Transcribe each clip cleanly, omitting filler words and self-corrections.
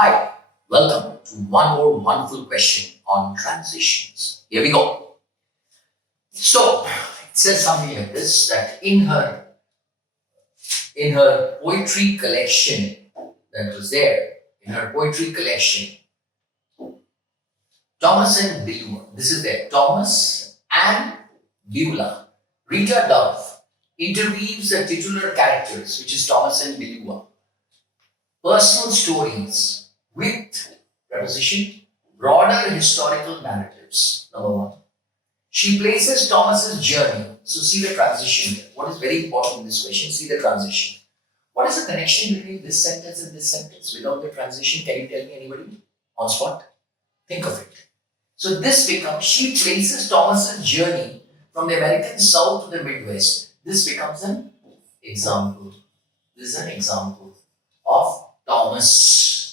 Hi, welcome to one more wonderful question on transitions. Here we go. So, it says something like this, that in her poetry collection that was there, in her poetry collection, Thomas and Beulah, this is there, Thomas and Beulah, Rita Dove interweaves the titular characters, which is Thomas and Beulah, personal stories with preposition, broader historical narratives. Number one. She places Thomas's journey. So see the transition here. What is very important in this question? See the transition. What is the connection between this sentence and this sentence? Without the transition, can you tell me, anybody? On spot? Think of it. So this becomes, she places Thomas's journey from the American South to the Midwest. This becomes an example. This is an example of Thomas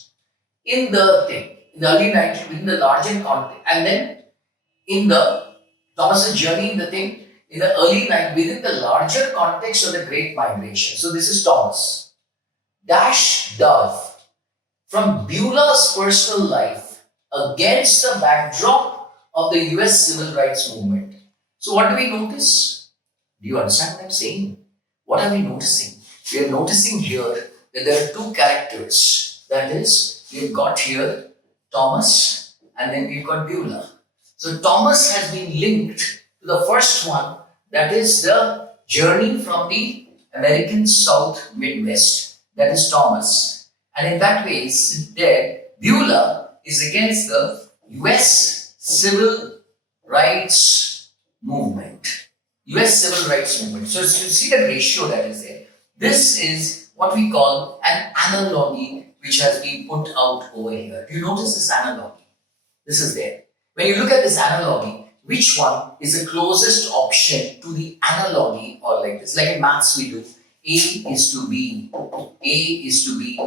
in the thing, in the early 90s, within the larger context, and then in the Thomas's journey in the thing, in the early 90s, within the larger context of the Great Migration. So this is Thomas. Dash Dove from Beulah's personal life against the backdrop of the US Civil Rights Movement. So what do we notice? Do you understand what I'm saying? What are we noticing? We are noticing here that there are two characters. That is, we've got here Thomas and then we've got Beulah. So Thomas has been linked to the first one, that is the journey from the American South Midwest. That is Thomas. And in that way, there, Beulah is against the US Civil Rights Movement. US Civil Rights Movement. So you see the ratio that is there. This is what we call an analogy which has been put out over here. Do you notice this analogy? This is there. When you look at this analogy, which one is the closest option to the analogy, or like this? Like in maths we do, A is to B, A is to B,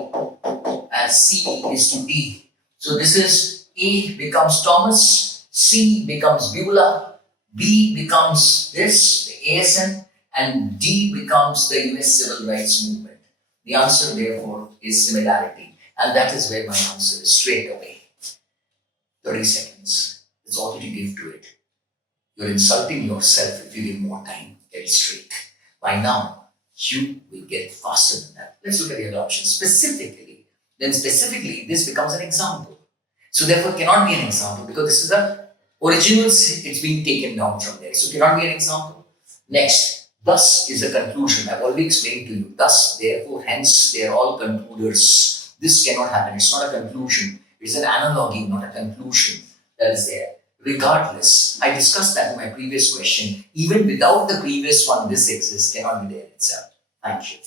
and C is to D. So this is A becomes Thomas, C becomes Beulah, B becomes this, the ASM, and D becomes the US Civil Rights Movement. The answer, therefore, is similarity. And that is where my answer is straight away. 30 seconds. That's all that you give to it. You're insulting yourself if you give more time. Get it straight. By now, you will get faster than that. Let's look at the other option. Specifically, this becomes an example. So therefore, it cannot be an example because this is the original, it's being taken down from there. So it cannot be an example. Next. Thus is a conclusion. I've already explained to you. Thus, therefore, hence, they are all concluders. This cannot happen. It's not a conclusion. It's an analogy, not a conclusion that is there. Regardless, I discussed that in my previous question. Even without the previous one, this exists, cannot be there itself. Thank you.